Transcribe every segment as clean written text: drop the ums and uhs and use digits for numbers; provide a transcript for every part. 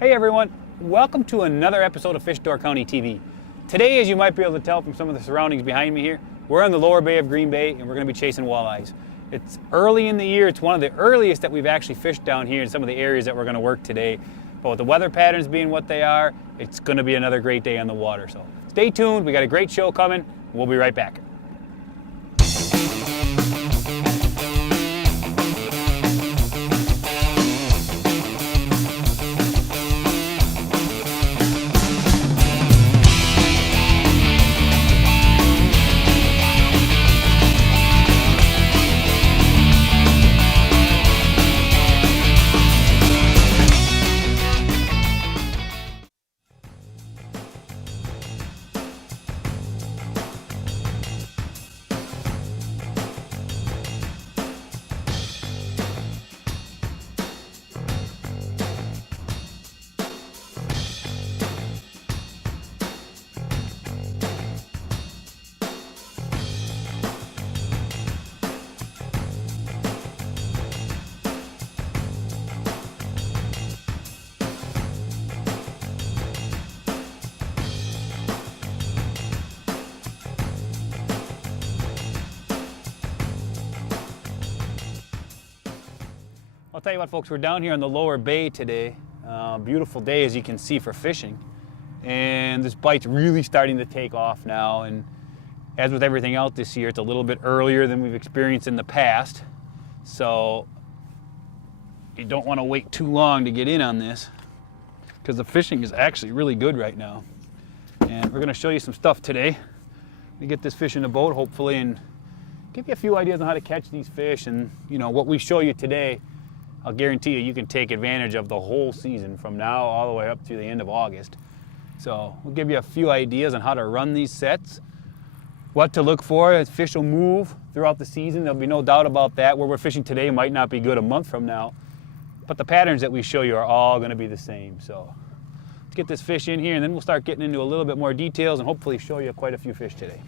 Hey everyone, welcome to another episode of Fish Door County TV. Today, as you might be able to tell from some of the surroundings behind me here, we're in the lower bay of Green Bay and we're going to be chasing walleyes. It's early in the year, it's one of the earliest that we've actually fished down here in some of the areas that we're going to work today. But with the weather patterns being what they are, it's going to be another great day on the water. So stay tuned, we got a great show coming, we'll be right back. I'll tell you what, folks, we're down here in the lower bay today. Beautiful day, as you can see, for fishing. And this bite's really starting to take off now. And as with everything out this year, it's a little bit earlier than we've experienced in the past. So you don't want to wait too long to get in on this, because the fishing is actually really good right now. And we're going to show you some stuff today. We get this fish in the boat, hopefully, and give you a few ideas on how to catch these fish. And, you know, what we show you today, I'll guarantee you can take advantage of the whole season from now all the way up to the end of August. So we'll give you a few ideas on how to run these sets, what to look for as fish will move throughout the season. There'll be no doubt about that. Where we're fishing today might not be good a month from now, but the patterns that we show you are all going to be the same. So let's get this fish in here and then we'll start getting into a little bit more details and hopefully show you quite a few fish today.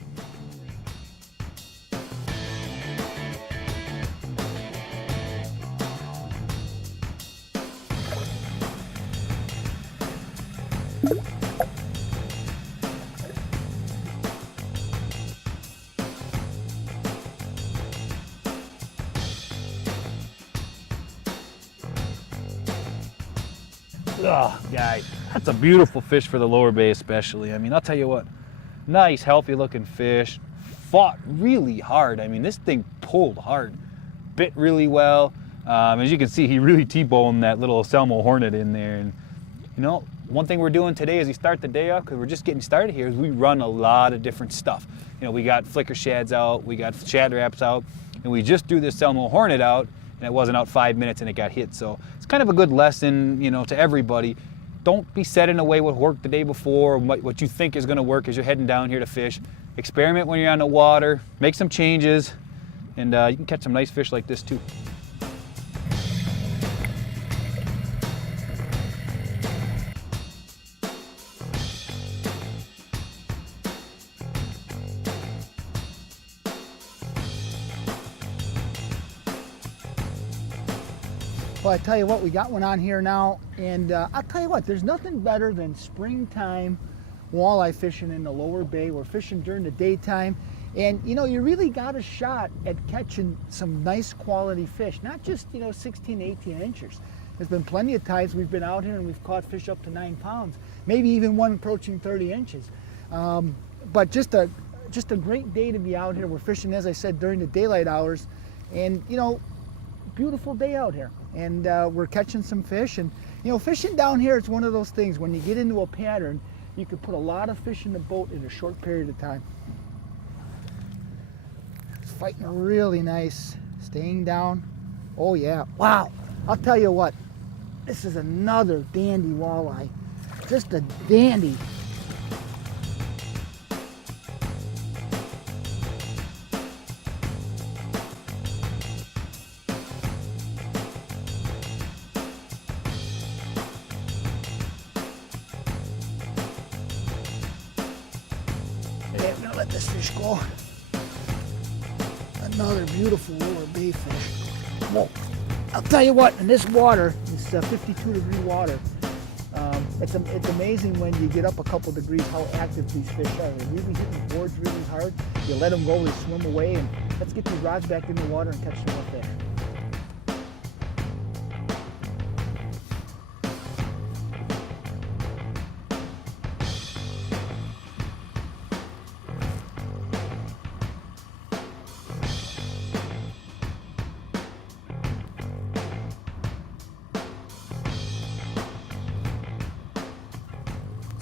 Oh, guys, that's a beautiful fish for the lower bay especially. I mean, I'll tell you what, nice, healthy looking fish, fought really hard. I mean, this thing pulled hard, bit really well. As you can see, he really T-boned that little Selmo hornet in there. And you know, one thing we're doing today as we start the day off, because we're just getting started here, is we run a lot of different stuff. You know, we got flicker shads out, we got shad wraps out, and we just threw this Selmo hornet out, and it wasn't out 5 minutes and it got hit. So it's kind of a good lesson, you know, to everybody. Don't be set in a way what worked the day before, what you think is going to work as you're heading down here to fish. Experiment when you're on the water, make some changes, and you can catch some nice fish like this too. Well, I tell you what, we got one on here now, and I'll tell you what, there's nothing better than springtime walleye fishing in the lower bay. We're fishing during the daytime, and you know, you really got a shot at catching some nice quality fish, not just, you know, 16, 18 inches. There's been plenty of times we've been out here and we've caught fish up to 9 pounds, maybe even one approaching 30 inches. But just a great day to be out here. We're fishing, as I said, during the daylight hours, and you know, beautiful day out here, and we're catching some fish. And you know, fishing down here, it's one of those things, when you get into a pattern, you can put a lot of fish in the boat in a short period of time. It's fighting really nice, staying down. Oh yeah, wow, I'll tell you what, this is another dandy walleye, just a dandy. Okay, I'm gonna let this fish go. Another beautiful lower bay fish. Whoa. I'll tell you what, in this water, this 52-degree water, It's amazing when you get up a couple degrees how active these fish are. They're really hitting the boards really hard. You let them go, they swim away, and let's get these rods back in the water and catch them up there.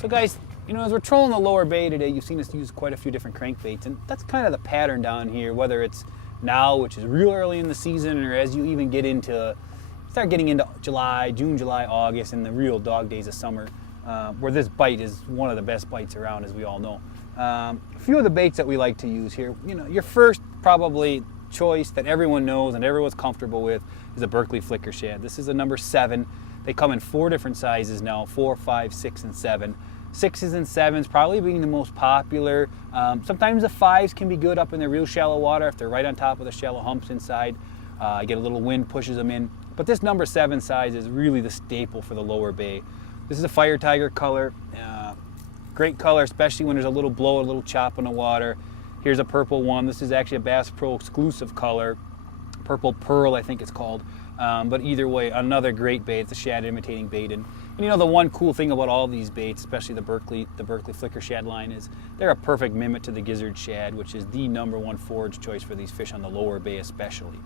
So guys, as we're trolling the lower bay today, you've seen us use quite a few different crankbaits, and that's kind of the pattern down here, whether it's now, which is real early in the season, or as you even start getting into June, July, August, and the real dog days of summer, where this bite is one of the best bites around, as we all know. A few of the baits that we like to use here, your first probably choice that everyone knows and everyone's comfortable with is a Berkley flicker shad. This is a number 7. They come in 4 different sizes now, 4, 5, 6, and 7. 6s and 7s probably being the most popular. Sometimes the 5s can be good up in the real shallow water if they're right on top of the shallow humps inside. Get a little wind, pushes them in. But this number 7 size is really the staple for the lower bay. This is a fire tiger color. Great color, especially when there's a little blow, a little chop in the water. Here's a purple one. This is actually a Bass Pro exclusive color. Purple Pearl, I think it's called. But either way, another great bait. It's a shad imitating bait. And the one cool thing about all these baits, especially the Berkley flicker shad line, is they're a perfect mimic to the gizzard shad, which is the #1 forage choice for these fish on the lower bay especially.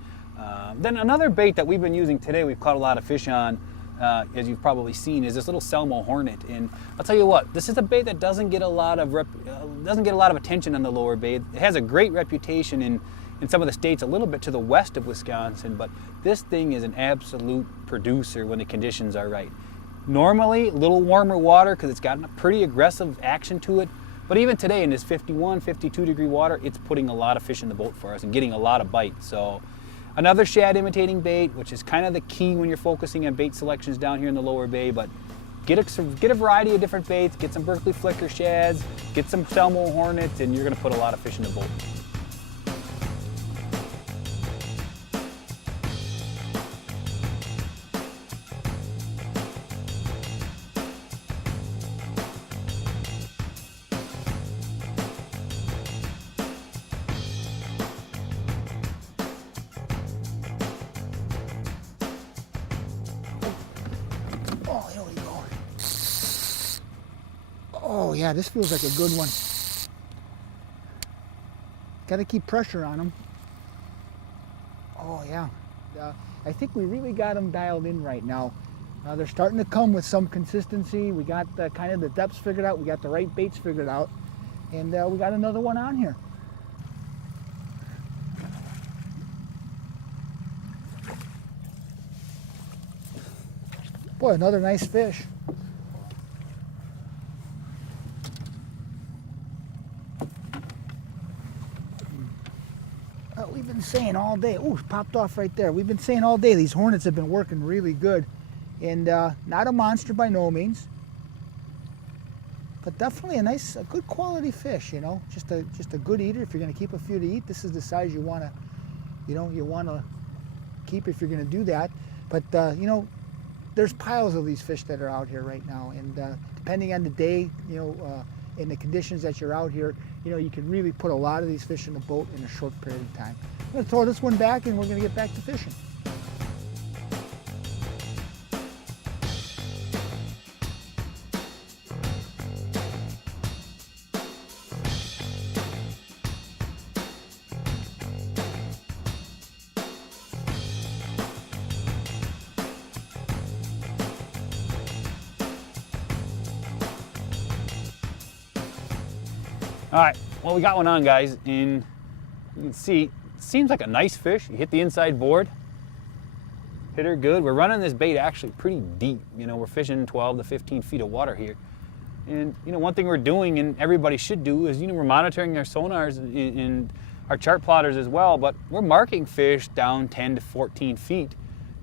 Then another bait that we've been using today, we've caught a lot of fish on, as you've probably seen, is this little Selmo Hornet. And I'll tell you what, this is a bait that doesn't get a lot of attention on the lower bay. It has a great reputation in some of the states a little bit to the west of Wisconsin, but this thing is an absolute producer when the conditions are right. Normally, a little warmer water because it's got a pretty aggressive action to it, but even today in this 51, 52 degree water, it's putting a lot of fish in the boat for us and getting a lot of bites. So another shad imitating bait, which is kind of the key when you're focusing on bait selections down here in the lower bay, but get a variety of different baits, get some Berkley flicker shads, get some Selmo Hornets, and you're gonna put a lot of fish in the boat. Oh yeah, this feels like a good one. Got to keep pressure on them. Oh yeah, I think we really got them dialed in right now. They're starting to come with some consistency. We got kind of the depths figured out. We got the right baits figured out, and we got another one on here. Boy, another nice fish. We've been saying all day, ooh, popped off right there. We've been saying all day these hornets have been working really good, and not a monster by no means, but definitely a good quality fish. Just a good eater. If you're going to keep a few to eat, this is the size you want to keep if you're going to do that. But there's piles of these fish that are out here right now, and depending on the day, in the conditions that you're out here, you can really put a lot of these fish in the boat in a short period of time. I'm going to throw this one back and we're going to get back to fishing. All right, well, we got one on, guys, and you can see, it seems like a nice fish. You hit the inside board, hit her good. We're running this bait actually pretty deep. We're fishing 12 to 15 feet of water here. And, one thing we're doing, and everybody should do, is, we're monitoring our sonars and our chart plotters as well, but we're marking fish down 10 to 14 feet.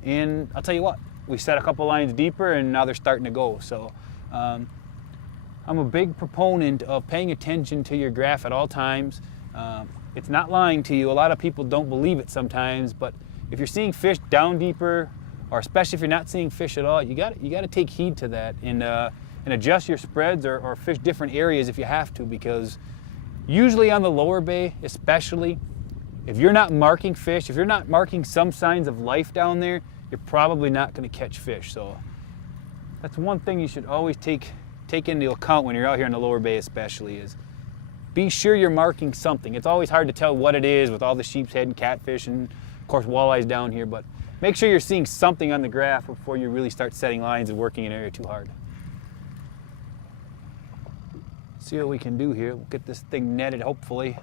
And I'll tell you what, we set a couple lines deeper and now they're starting to go. So, I'm a big proponent of paying attention to your graph at all times. It's not lying to you. A lot of people don't believe it sometimes, but if you're seeing fish down deeper or especially if you're not seeing fish at all, you got to take heed to that and adjust your spreads or fish different areas if you have to, because usually on the lower bay, especially, if you're not marking fish, if you're not marking some signs of life down there, you're probably not going to catch fish. So that's one thing you should always take into account when you're out here in the lower bay, especially, is be sure you're marking something. It's always hard to tell what it is with all the sheep's head and catfish and of course walleyes down here, but make sure you're seeing something on the graph before you really start setting lines and working an area too hard. See what we can do here. We'll get this thing netted, hopefully.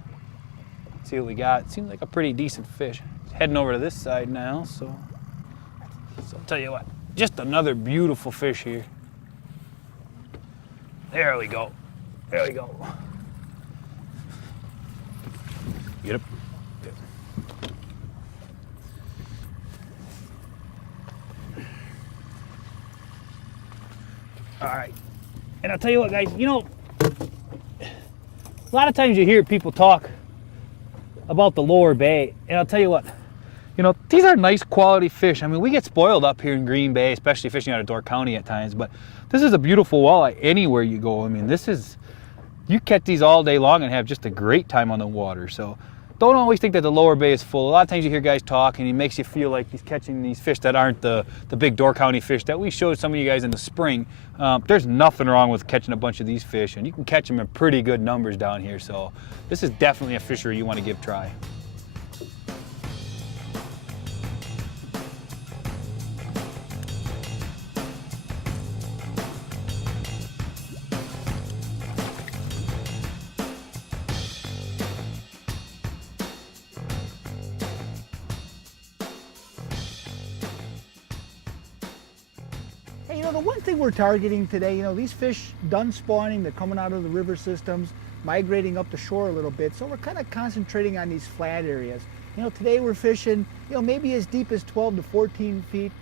See what we got. Seems like a pretty decent fish. Heading over to this side now, so I'll tell you what, just another beautiful fish here. There we go. There we go. Get up. All right. And I'll tell you what, guys, you know, a lot of times you hear people talk about the lower bay, and I'll tell you what, you know, these are nice quality fish. I mean, we get spoiled up here in Green Bay, especially fishing out of Door County at times, but this is a beautiful walleye anywhere you go. I mean, you catch these all day long and have just a great time on the water. So don't always think that the lower bay is full. A lot of times you hear guys talk and it makes you feel like he's catching these fish that aren't the big Door County fish that we showed some of you guys in the spring. There's nothing wrong with catching a bunch of these fish, and you can catch them in pretty good numbers down here. So this is definitely a fishery you want to give a try. Hey, you know, the one thing we're targeting today, you know, these fish done spawning, they're coming out of the river systems, migrating up the shore a little bit, so we're kind of concentrating on these flat areas. You know, today we're fishing, you know, maybe as deep as 12 to 14 feet,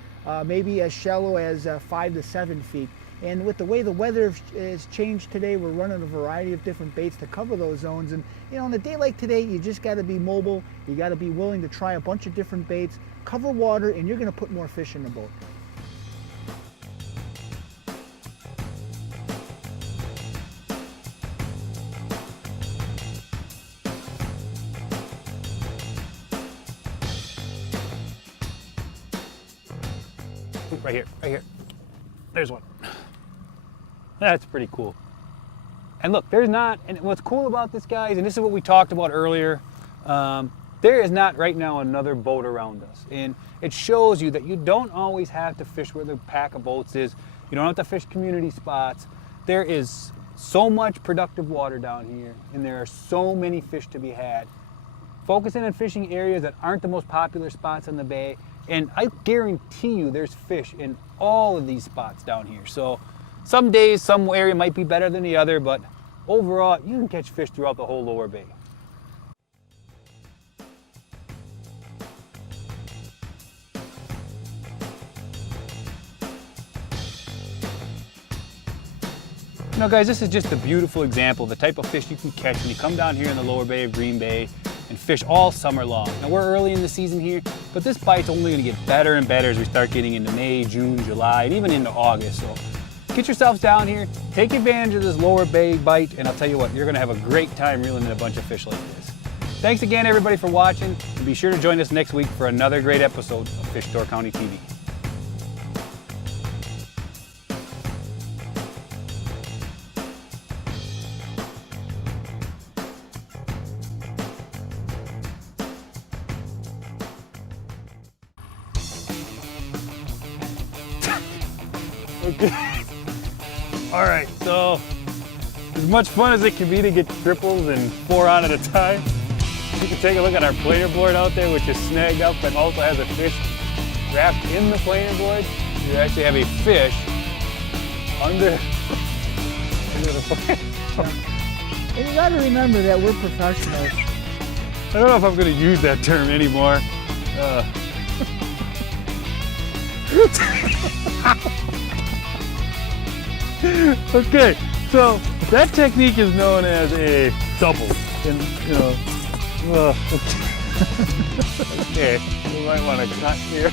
maybe as shallow as 5 to 7 feet. And with the way the weather has changed today, we're running a variety of different baits to cover those zones. And, you know, on a day like today, you just got to be mobile, you got to be willing to try a bunch of different baits, cover water, and you're going to put more fish in the boat. Right here, right here. There's one. That's pretty cool. And look, and what's cool about this, guys, and this is what we talked about earlier, there is not right now another boat around us. And it shows you that you don't always have to fish where the pack of boats is. You don't have to fish community spots. There is so much productive water down here, and there are so many fish to be had. Focusing on fishing areas that aren't the most popular spots in the bay, and I guarantee you there's fish in all of these spots down here. So some days, some area might be better than the other, but overall, you can catch fish throughout the whole lower bay. You know, guys, this is just a beautiful example of the type of fish you can catch when you come down here in the lower bay of Green Bay and fish all summer long. Now, we're early in the season here, but this bite's only going to get better and better as we start getting into May, June, July, and even into August. So get yourselves down here, take advantage of this lower bay bite, and I'll tell you what, you're going to have a great time reeling in a bunch of fish like this. Thanks again, everybody, for watching, and be sure to join us next week for another great episode of Fish Door County TV. Okay. All right, so as much fun as it can be to get triples and 4 on at a time, you can take a look at our planer board out there, which is snagged up and also has a fish wrapped in the planer board. You actually have a fish under the planer. And you got to remember that we're professionals. I don't know if I'm going to use that term anymore. Okay, so that technique is known as a double. And, you know, okay, we might want to cut here.